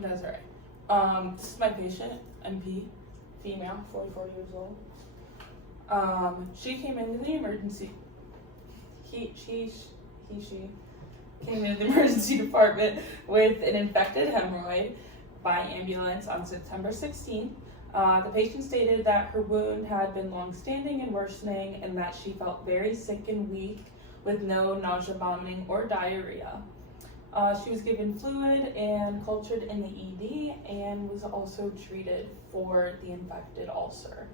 Desiree. This is my patient, MP, female, 44 years old. She came into the emergency. She came into the emergency department with an infected hemorrhoid by ambulance on September 16th. The patient stated that her wound had been long-standing and worsening, and that she felt very sick and weak with no nausea, vomiting, or diarrhea. She was given fluid and cultured in the ED and was also treated for the infected ulcer.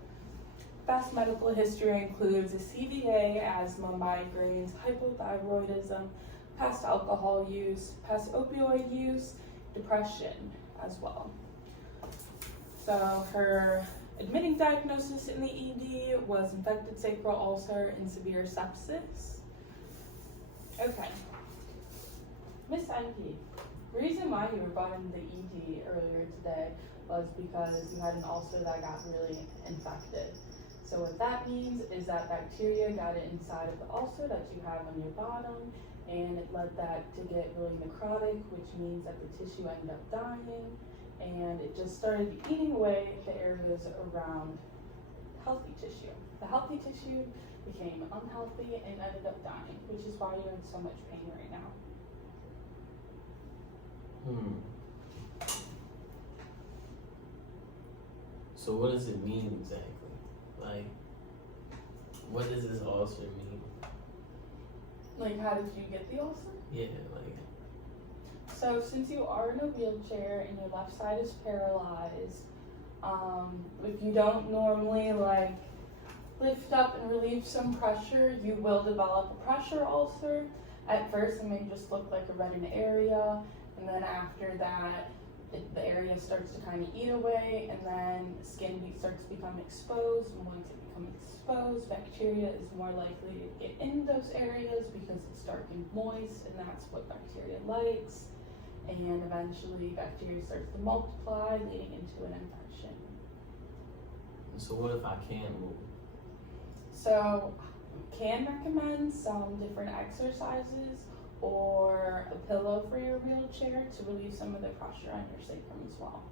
Past medical history includes a CVA, asthma, migraines, hypothyroidism, past alcohol use, past opioid use, depression as well. So her admitting diagnosis in the ED was infected sacral ulcer and severe sepsis. Okay. Miss NP, the reason why you were brought into the ED earlier today was because you had an ulcer that got really infected. So what that means is that bacteria got inside of the ulcer that you have on your bottom, and it led that to get really necrotic, which means that the tissue ended up dying, and it just started eating away the areas around healthy tissue. The healthy tissue became unhealthy and ended up dying, which is why you're in so much pain right now. So what does it mean exactly? Like, what does this ulcer mean? Like, how did you get the ulcer? Yeah, like. So since you are in a wheelchair and your left side is paralyzed, if you don't normally like lift up and relieve some pressure, you will develop a pressure ulcer. At first, it may just look like a reddened area, and then after that, the area starts to kind of eat away, and then skin starts to become exposed. And once it becomes exposed, bacteria is more likely to get in those areas because it's dark and moist, and that's what bacteria likes. And eventually, bacteria starts to multiply, leading into an infection. So what if I can't move? So, can recommend some different exercises or a pillow for your wheelchair to relieve some of the pressure on your sacrum as well.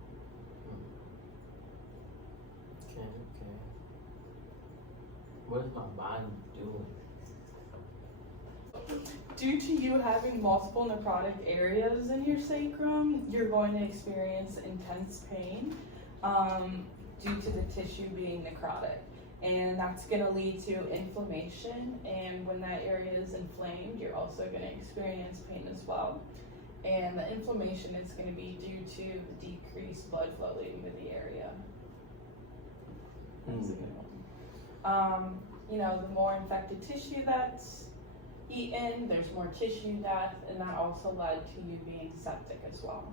Okay. What is my body doing? Due to you having multiple necrotic areas in your sacrum, you're going to experience intense pain due to the tissue being necrotic. And that's going to lead to inflammation, and when that area is inflamed, you're also going to experience pain as well. And the inflammation is going to be due to the decreased blood flow leading to the area. That's a good one. The more infected tissue that's eaten, there's more tissue death, and that also led to you being septic as well.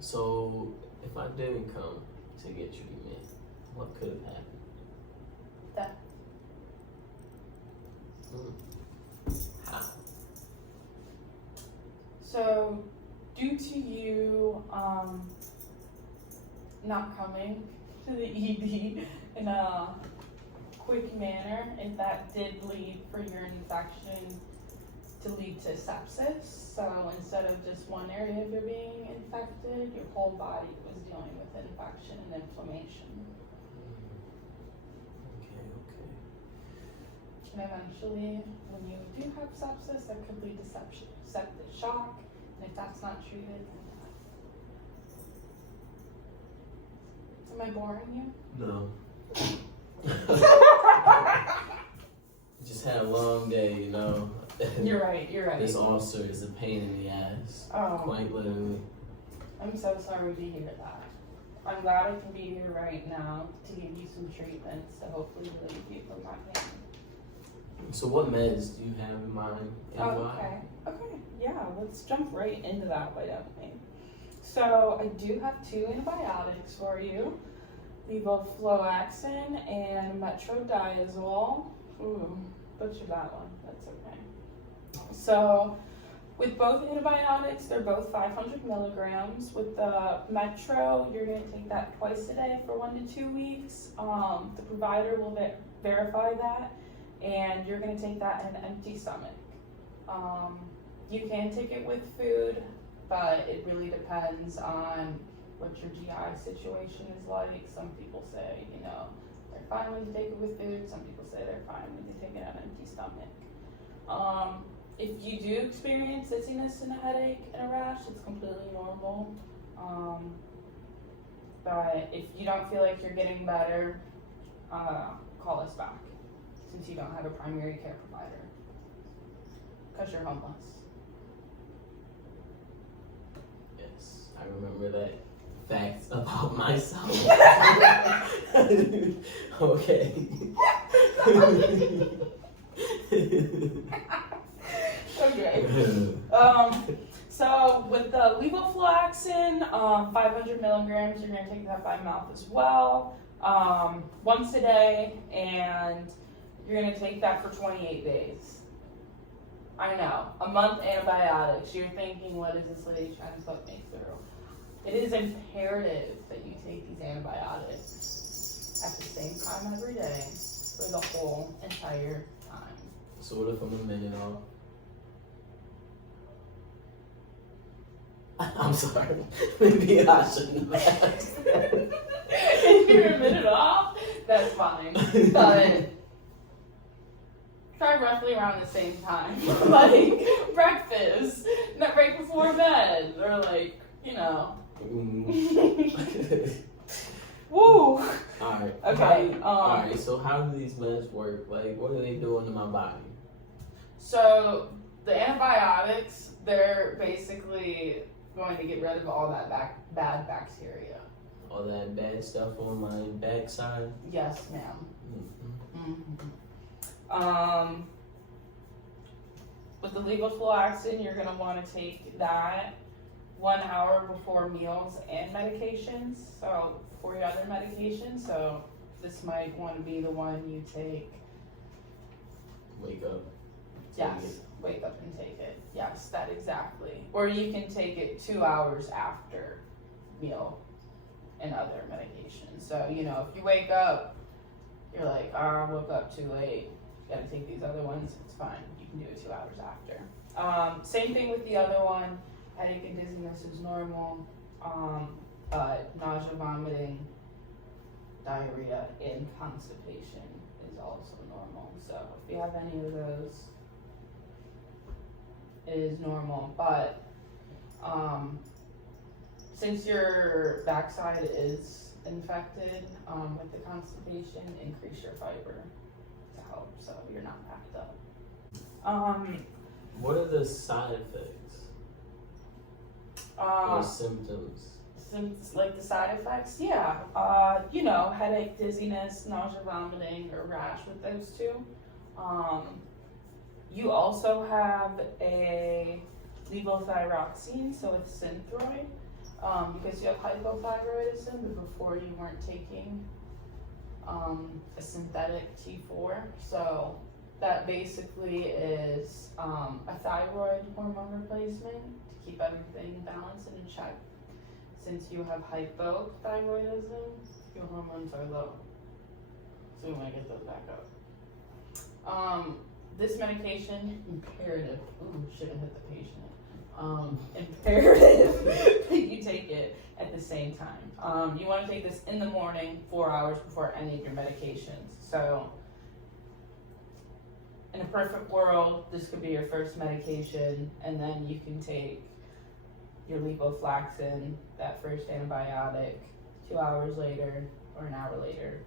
So if I didn't come to get treatment, what could have happened? Death. How? So, due to you not coming to the ED in a quick manner, if that did lead for your infection to lead to sepsis. So instead of just one area of your being infected, your whole body was dealing with infection and inflammation. Okay. And eventually, when you do have sepsis, that could lead to septic shock, and if that's not treated, am I boring you? No. Just had a long day, You're right. This ulcer is a pain in the ass. Oh. Quite literally. I'm so sorry to hear that. I'm glad I can be here right now to give you some treatments to hopefully relieve you from that pain. So what meds do you have in mind? And why? Okay, yeah, let's jump right into that, why don't we? So I do have 2 antibiotics for you. Levofloxacin and metronidazole. Ooh, butchered that one, that's okay. So with both antibiotics, they're both 500 milligrams. With the Metro, you're going to take that twice a day for 1 to 2 weeks. The provider will verify that, and you're going to take that in an empty stomach. You can take it with food, but it really depends on what your GI situation is like. Some people say, you know, they're fine when you take it with food. Some people say they're fine when you take it on an empty stomach. If you do experience dizziness and a headache and a rash, it's completely normal. But if you don't feel like you're getting better, call us back, since you don't have a primary care provider, because you're homeless. Yes, I remember that fact about myself. Okay. Okay. So with the levofloxacin, 500 milligrams, you're gonna take that by mouth as well, once a day, and you're gonna take that for 28 days. I know, a month antibiotics. You're thinking, what is this lady trying to put me through? It is imperative that you take these antibiotics at the same time every day for the whole entire time. So what if I'm a minute off? I'm sorry. Maybe I shouldn't have asked. If you're a minute off, that's fine. But try roughly around the same time. Like breakfast, not right before bed, or like, you know. Woo! Alright. Okay. Alright, so how do these meds work? Like, what are they doing to my body? So the antibiotics, they're basically going to get rid of all that bad bacteria. All that bad stuff on my backside? Yes, ma'am. With the levofloxacin, you're going to want to take that 1 hour before meals and medications, so before your other medications. So this might want to be the one you take. Wake up. Yes, wake up and take it. Yes, that exactly. Or you can take it 2 hours after meal and other medications. So, you know, if you wake up, you're like, oh, I woke up too late, you gotta take these other ones, it's fine. You can do it 2 hours after. Same thing with the other one. Headache and dizziness is normal, but nausea, vomiting, diarrhea, and constipation is also normal. So if you have any of those, it is normal. But since your backside is infected with the constipation, increase your fiber to help so you're not backed up. What are the side effects or symptoms? Like the side effects, yeah. You know, headache, dizziness, nausea, vomiting, or rash with those two. You also have a levothyroxine, so it's Synthroid, because you have hypothyroidism, but before you weren't taking a synthetic T4. So that basically is a thyroid hormone replacement to keep everything balanced and in check. Since you have hypothyroidism, your hormones are low. So we want to get those back up. This medication, imperative, ooh, shouldn't hit the patient. Imperative that you take it at the same time. You want to take this in the morning, 4 hours before any of your medications. So in a perfect world, this could be your first medication, and then you can take your levofloxacin, that first antibiotic, 2 hours later or an hour later,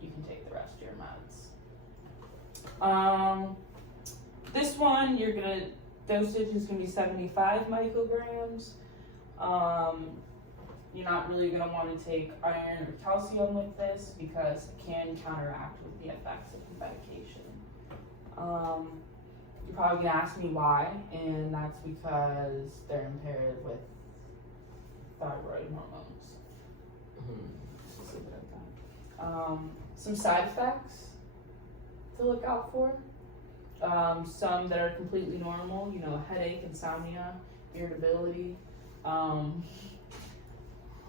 you can take the rest of your meds. This one, dosage is gonna be 75 micrograms. You're not really gonna want to take iron or calcium with this because it can counteract with the effects of the medication. You're probably gonna ask me why, and that's because they're impaired with thyroid hormones. Just leave it at that. Some side effects to look out for. Some that are completely normal, you know, headache, insomnia, irritability.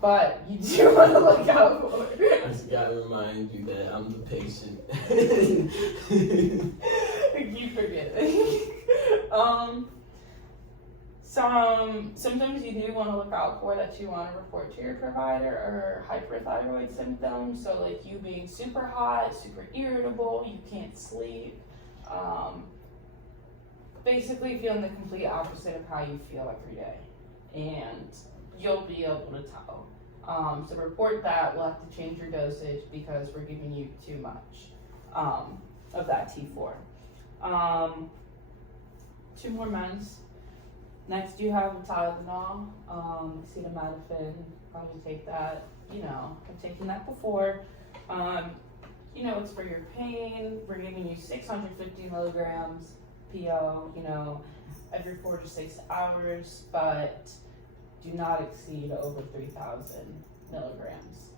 But you do want to look out for. I just gotta remind you that I'm the patient. I keep forgetting. Some symptoms you do want to look out for that you want to report to your provider are hyperthyroid symptoms. So like you being super hot, super irritable, you can't sleep. Basically feeling the complete opposite of how you feel every day. And you'll be able to tell. So report that. We'll have to change your dosage because we're giving you too much of that T4. 2 more meds. Next, you have Tylenol, acetaminophen. Probably take that. You know, I've taken that before. You know, it's for your pain. We're giving you 650 milligrams PO. You know, every 4 to 6 hours, but do not exceed over 3,000 milligrams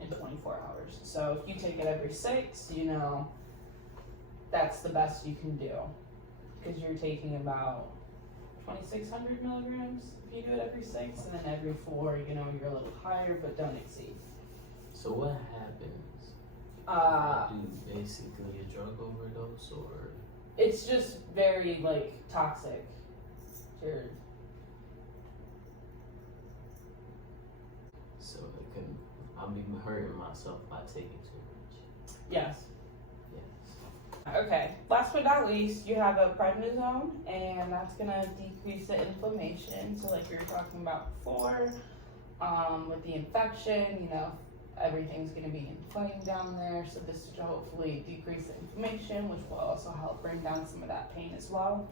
in 24 hours. So if you take it every 6, you know, that's the best you can do because you're taking about 2,600 milligrams if you do it every 6, and then every 4, you know, you're a little higher, but don't exceed. So what happens? Do basically a drug overdose, or? It's just very, like, toxic. So it can, I'll be hurting myself by taking too much. Yes. Yes. Okay, last but not least, you have a prednisone, and that's gonna decrease the inflammation. So like we were talking about before, with the infection, you know, everything's gonna be inflamed down there. So this should hopefully decrease the inflammation, which will also help bring down some of that pain as well.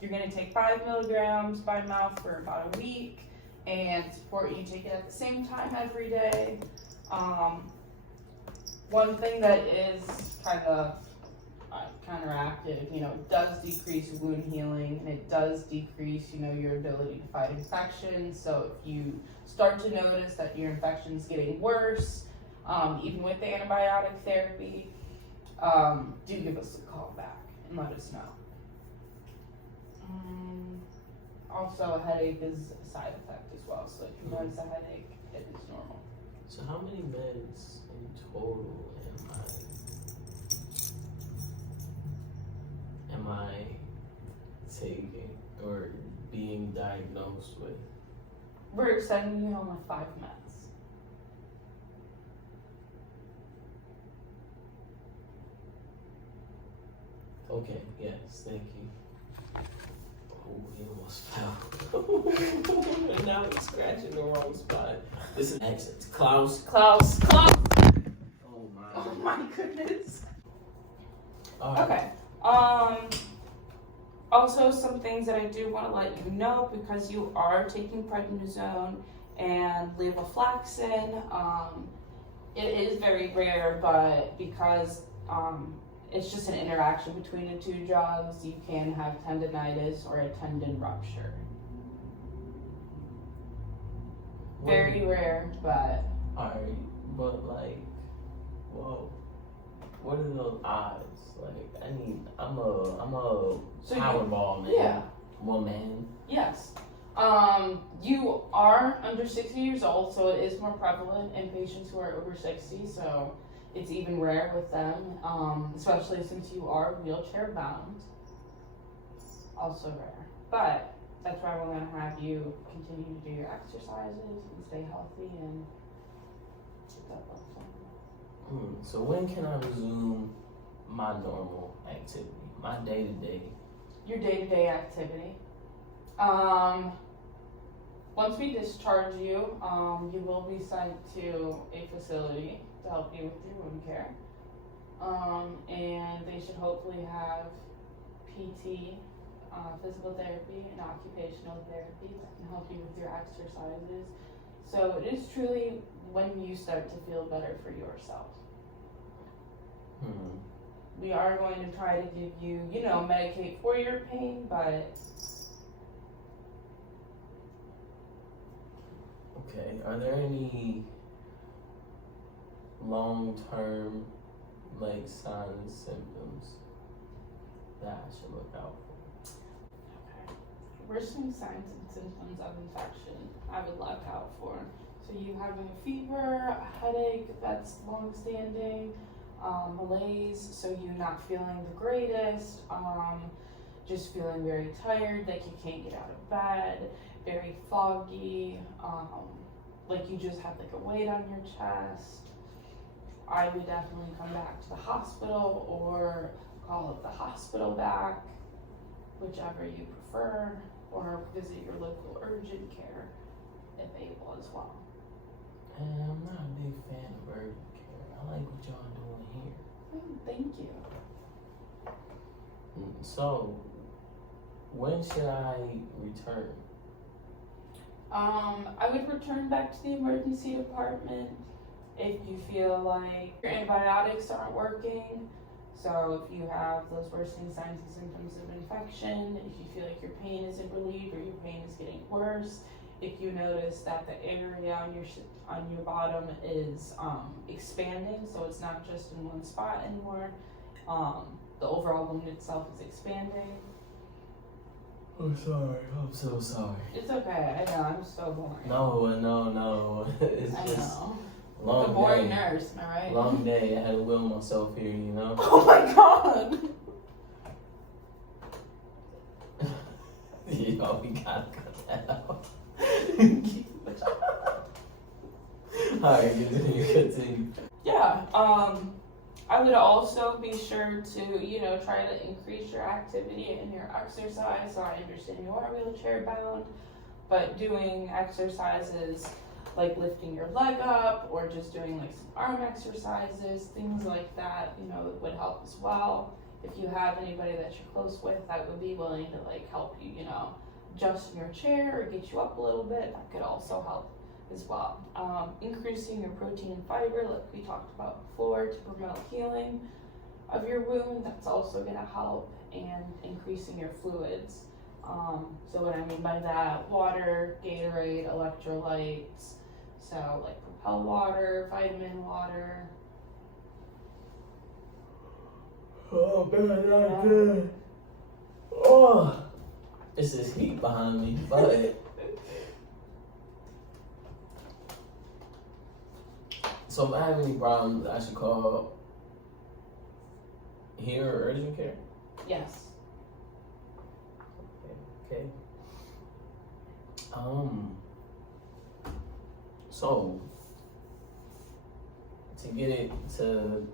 You're gonna take 5 milligrams by mouth for about a week, and support you take it at the same time every day. One thing that is kind of counteractive, you know, it does decrease wound healing, and it does decrease, you know, your ability to fight infections. So if you start to notice that your infection's getting worse, even with the antibiotic therapy, do give us a call back and let us know. Also, a headache is a side effect as well. So if you notice a headache, it is normal. So how many meds in total am I taking or being diagnosed with? We're sending you home with 5 meds. Okay, yes, thank you. Oh, he almost fell. And now he's scratching the wrong spot. This is accent. Klaus. Klaus. Oh my. Oh my goodness. All right. Okay. Also, some things that I do want to let you know, because you are taking prednisone and levofloxacin. It is very rare, but because it's just an interaction between the 2 drugs, you can have tendinitis or a tendon rupture. Very rare, but. Alright, but like, whoa. What are the odds? Like, I'm a So Powerball man. Yeah. Woman. Yes. You are under 60 years old, so it is more prevalent in patients who are over 60, so it's even rare with them, especially since you are wheelchair bound. Also rare. But that's why we're going to have you continue to do your exercises and stay healthy and keep that up. So when can I resume my normal activity, my day-to-day? Your day-to-day activity. Once we discharge you, you will be sent to a facility to help you with your wound care. And they should hopefully have PT, physical therapy, and occupational therapy that can help you with your exercises. So it is truly when you start to feel better for yourself. We are going to try to give you, you know, medicate for your pain, but. Okay, are there any long-term, like, signs and symptoms that I should look out for? Okay. Worsening signs and symptoms of infection I would look out for. So you having a fever, a headache that's long-standing, malaise, so you not feeling the greatest, just feeling very tired, like you can't get out of bed, very foggy, like you just have like a weight on your chest, I would definitely come back to the hospital or call up the hospital back, whichever you prefer, or visit your local urgent care if able as well. I'm not a big fan of urgent care. I like what y'all doing here. Thank you. So, when should I return? I would return back to the emergency department if you feel like your antibiotics aren't working. So if you have those worsening signs and symptoms of infection, if you feel like your pain isn't relieved or your pain is getting worse, if you notice that the area on your bottom is expanding, so it's not just in one spot anymore, the overall wound itself is expanding. I'm sorry. I'm so sorry. It's okay. I know. I'm so boring. No. It's I just know. long The boring day. nurse, am I right? Long day. I had to will myself here, you know. Oh my god. Yo, we gotta cut that out. Alright, continue. Yeah. I would also be sure to, try to increase your activity and your exercise. So I understand you are wheelchair bound, but doing exercises like lifting your leg up or just doing like some arm exercises, things like that, would help as well. If you have anybody that you're close with that would be willing to like help you, adjust in your chair or get you up a little bit, that could also help as well. Increasing your protein and fiber, like we talked about before, to promote healing of your wound, that's also going to help, and increasing your fluids. So what I mean by that, water, Gatorade, electrolytes, so like Propel water, vitamin water. Oh man, oh, it's this heat behind me, but so if I have any problems, I should call here or urgent care? Yes. Okay. So to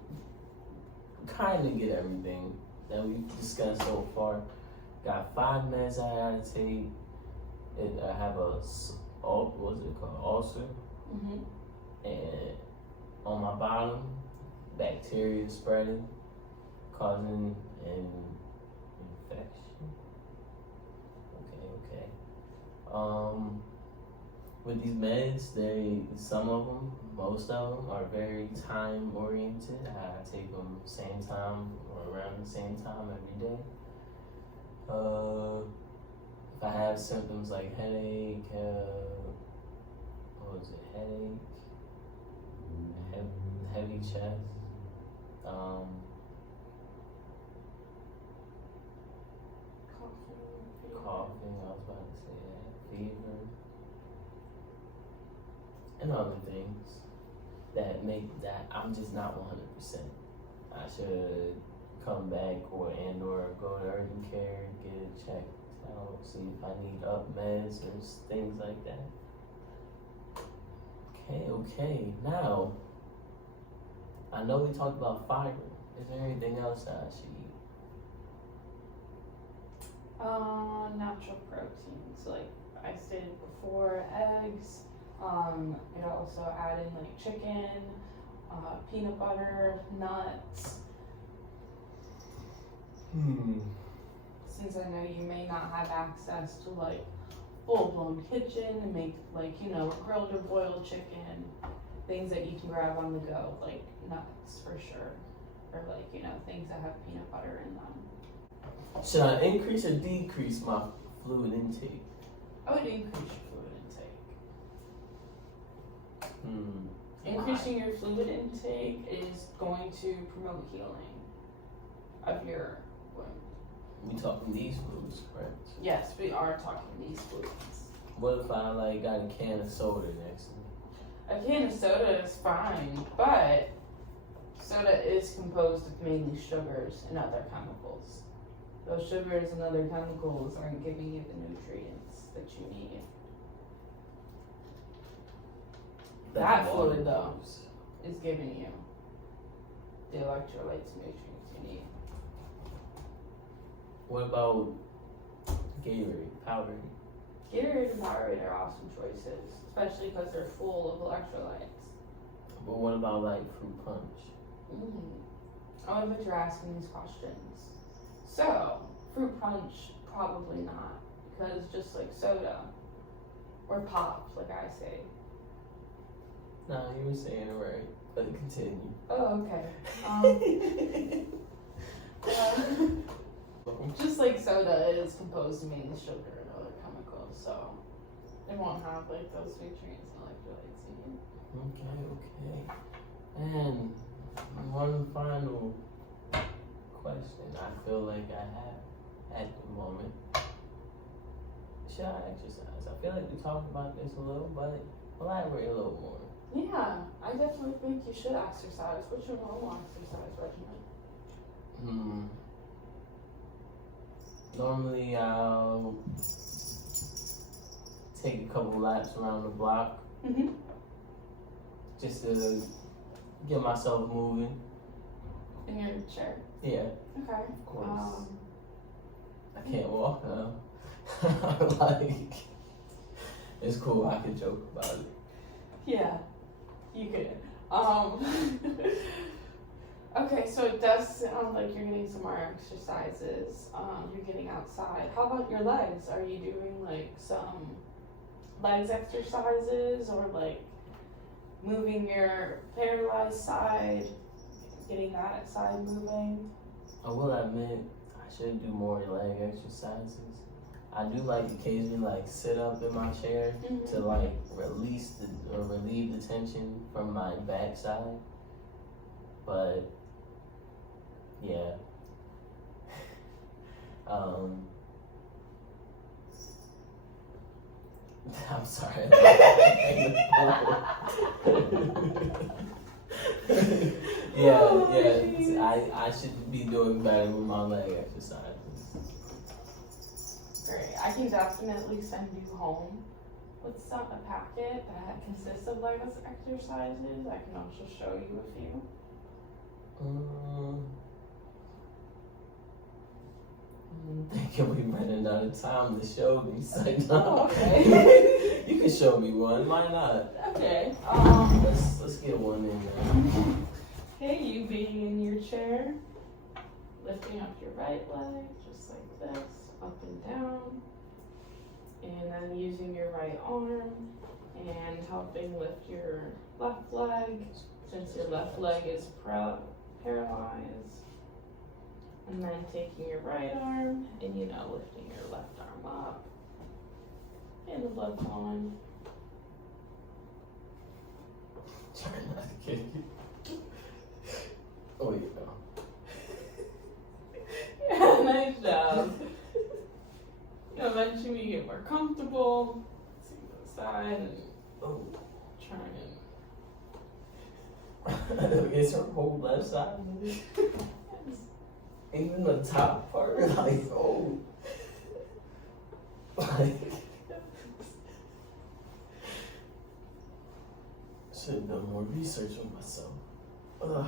kind of get everything that we've discussed so far, got 5 meds I gotta take. I have what's it called, ulcer, and on my bottom, bacteria spreading, causing an infection. Okay. With these meds, most of them are very time oriented. I take them same time or around the same time every day. If I have symptoms like headache, heavy chest, coughing, I was about to say that, fever, and other things that make that I'm just not 100%. I should come back or go to urgent care, get it checked out, see if I need up meds or things like that. Okay. Now, I know we talked about fiber. Is there anything else that I should eat? Natural proteins, like I stated before, eggs. I'd also add in like chicken, peanut butter, nuts. Since I know you may not have access to like full-blown kitchen and make like, grilled or boiled chicken, things that you can grab on the go, like nuts for sure, or like, things that have peanut butter in them. Should I increase or decrease my fluid intake? I would increase your fluid intake. Increasing your fluid intake is going to promote healing of your wound. We talking these fluids, correct? Yes, we are talking these fluids. What if I got a can of soda next to me? A can of soda is fine, but soda is composed of mainly sugars and other chemicals. those sugars and other chemicals aren't giving you the nutrients that you need. That fluid, though, is giving you the electrolytes and nutrients you need. What about Gatorade, powder? Gatorade and Powerade are awesome choices, especially because they're full of electrolytes. But what about like fruit punch? I love that you're asking these questions. So, fruit punch, probably not, because just like soda, or pop, like I say. Nah, you were saying it right, but continue. Oh, okay. Just like soda, it is composed of mainly sugar and other chemicals, so it won't have like those nutrients and electrolytes you need. Okay. And one final question I feel like I have at the moment. Should I exercise? I feel like we talked about this a little, but elaborate a little more. Yeah, I definitely think you should exercise. What's your normal exercise regimen? Normally I'll take a couple laps around the block just to get myself moving. In your chair? Yeah, Okay. of course. I can't walk now. Like, it's cool, I can joke about it. Yeah, you could. Okay, so it does sound like you're getting some more exercises. You're getting outside. How about your legs? Are you doing like some legs exercises or like moving your paralyzed side, getting that side moving? I will admit, I should do more leg exercises. I do like occasionally like sit up in my chair to like relieve the tension from my backside. But yeah. I'm sorry. I should be doing better with my leg exercises. Great. I can definitely send you home with a packet that consists of leg exercises. I can also show you a few. I'm thinking we're running out of time to show me. So Oh, okay. You can show me one. Why not? Okay. Let's get one in there. Okay, you being in your chair, lifting up your right leg just like this, up and down, and then using your right arm and helping lift your left leg since your left leg is paralyzed. And then taking your right arm and, lifting your left arm up. And the blood flowing. Try not to kick you. Oh, you go. Yeah, nice job. Eventually you get more comfortable. See the side and try and. Is her whole left side? Even the top part, like, oh. Like, should have done more research on myself. Ugh.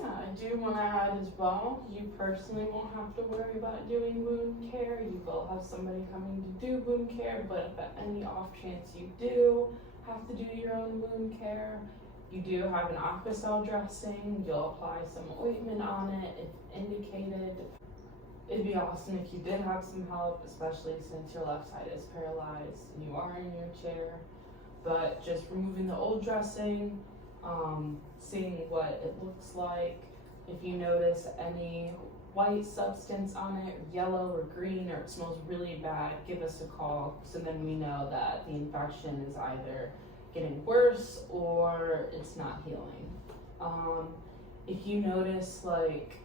Yeah, I do want to add as well, you personally won't have to worry about doing wound care. You will have somebody coming to do wound care, but if at any off chance you do have to do your own wound care, you do have an aquacell dressing. You'll apply some ointment on it if indicated. It'd be awesome if you did have some help, especially since your left side is paralyzed and you are in your chair. But just removing the old dressing, seeing what it looks like. If you notice any white substance on it, or yellow or green, or it smells really bad, give us a call so then we know that the infection is either getting worse or it's not healing. If you notice like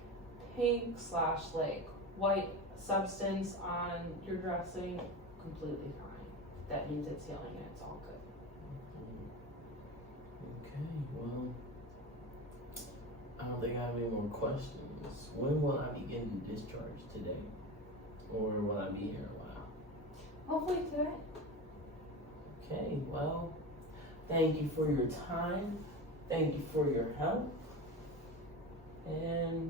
pink / like white substance on your dressing, completely fine. That means it's healing and it's all good. Okay, well, don't think I have any more questions. When will I be getting discharged today? Or will I be here a while? Hopefully today. Okay, well, thank you for your time. Thank you for your help. And